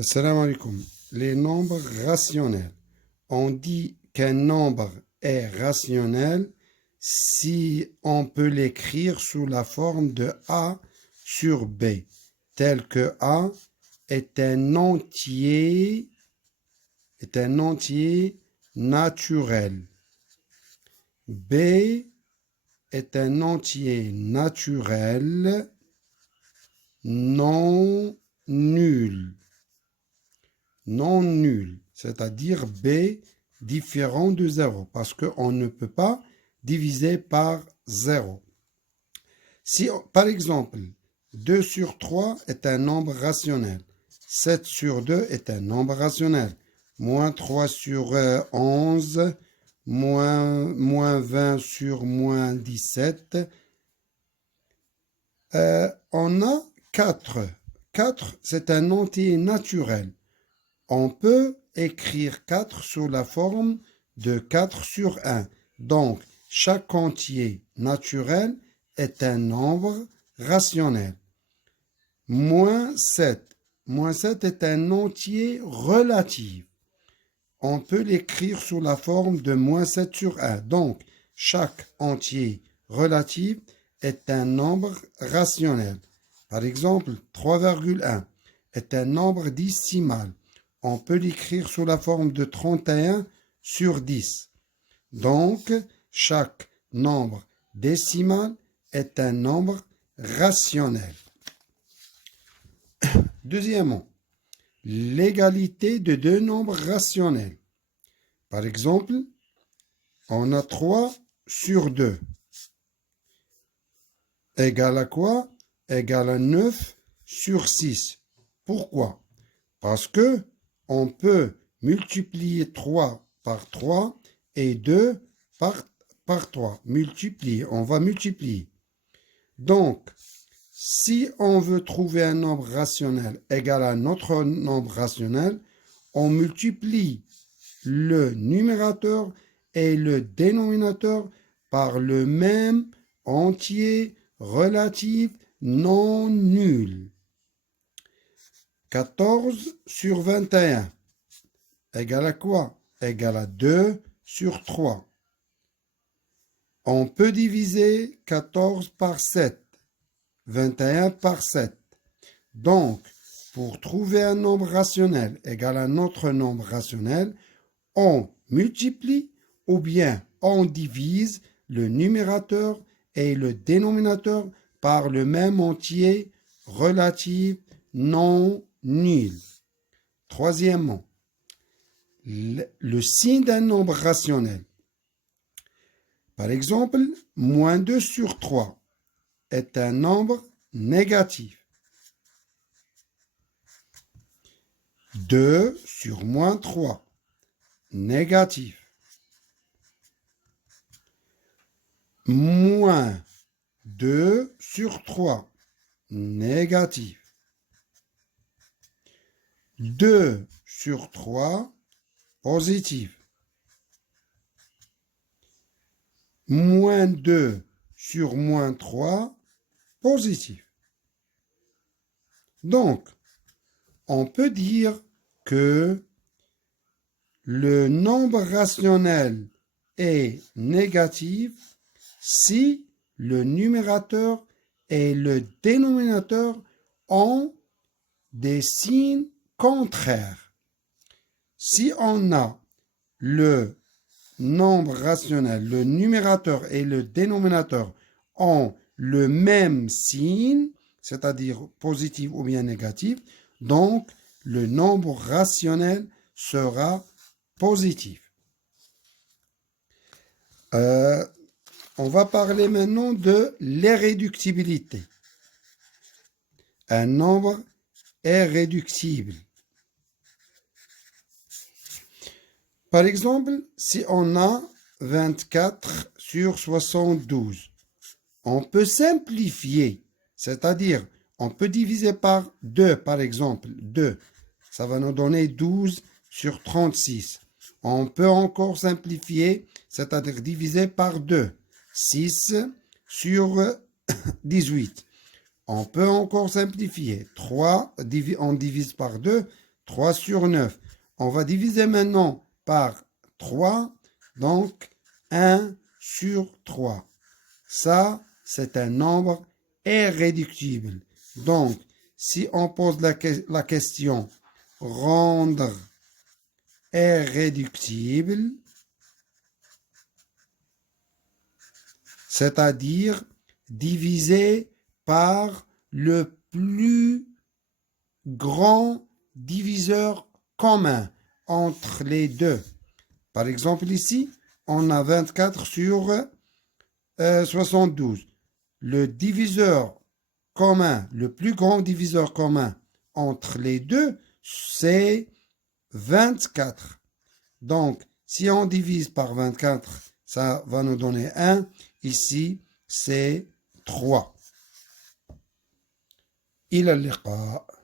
Salam alaikum. Les nombres rationnels. On dit qu'un nombre est rationnel si on peut l'écrire sous la forme de A sur B, tel que A est un entier naturel. B est un entier naturel non nul. Non nul, c'est-à-dire B différent de 0, parce qu'on ne peut pas diviser par 0. Si, par exemple, 2 sur 3 est un nombre rationnel, 7 sur 2 est un nombre rationnel, moins 3 sur 11, moins 20 sur moins 17, on a 4. 4, c'est un entier naturel. On peut écrire 4 sous la forme de 4 sur 1. Donc, chaque entier naturel est un nombre rationnel. Moins 7. Moins 7 est un entier relatif. On peut l'écrire sous la forme de moins 7 sur 1. Donc, chaque entier relatif est un nombre rationnel. Par exemple, 3,1 est un nombre décimal. On peut l'écrire sous la forme de 31 sur 10. Donc, chaque nombre décimal est un nombre rationnel. Deuxièmement, l'égalité de deux nombres rationnels. Par exemple, on a 3 sur 2. Égale à quoi? Égale à 9 sur 6. Pourquoi? Parce que on peut multiplier 3 par 3 et 2 par 3. Multiplier, on va multiplier. Donc, si on veut trouver un nombre rationnel égal à notre nombre rationnel, on multiplie le numérateur et le dénominateur par le même entier relatif non nul. 14 sur 21 égale à quoi? Égale à 2 sur 3. On peut diviser 14 par 7, 21 par 7. Donc, pour trouver un nombre rationnel égal à notre nombre rationnel, on multiplie ou bien on divise le numérateur et le dénominateur par le même entier relatif non nul. Troisièmement, le signe d'un nombre rationnel. Par exemple, moins 2 sur 3 est un nombre négatif. 2 sur moins 3, négatif. Moins 2 sur 3, négatif. 2 sur 3, positif. Moins 2 sur moins 3, positif. Donc, on peut dire que le nombre rationnel est négatif si le numérateur et le dénominateur ont des signes contraires. Si on a le nombre rationnel, le numérateur et le dénominateur ont le même signe, c'est-à-dire positif ou bien négatif, donc le nombre rationnel sera positif. On va parler maintenant de l'irréductibilité. Un nombre est réductible. Par exemple, si on a 24 sur 72, on peut simplifier, c'est-à-dire on peut diviser par 2, par exemple, 2. Ça va nous donner 12 sur 36. On peut encore simplifier, c'est-à-dire diviser par 2. 6 sur 18. On peut encore simplifier. 3, on divise par 2, 3 sur 9. On va diviser maintenant par 3, donc 1 sur 3. Ça, c'est un nombre irréductible. Donc, si on pose la question rendre irréductible, c'est-à-dire diviser par le plus grand diviseur commun entre les deux. Par exemple, ici, on a 24 sur 72. Le diviseur commun, le plus grand diviseur commun entre les deux, c'est 24. Donc, si on divise par 24, ça va nous donner 1. Ici, c'est 3. إلى اللقاء.